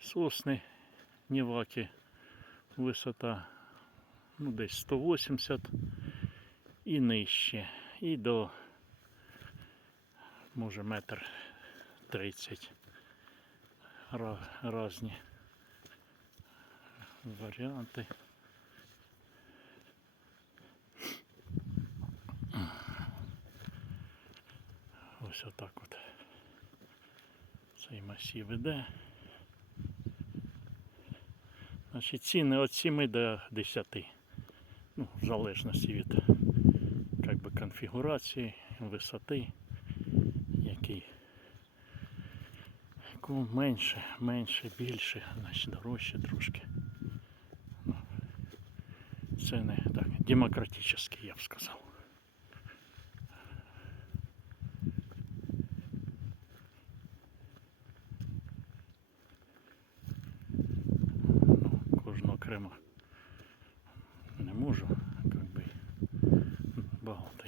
Сосни, ніваки, висота ну, десь 180 і нижче. І до може метр 30. Ра- Разні варіанти. Ось отак от цей масів іде. Значить, ціни від 7 до 10. Ну, в залежності від как би, конфігурації, висоти, який кому менше, менше, більше, значить дорожче трошки. Ціни так, демократичні, я б сказав. окремо не можу, якби багато. Ну,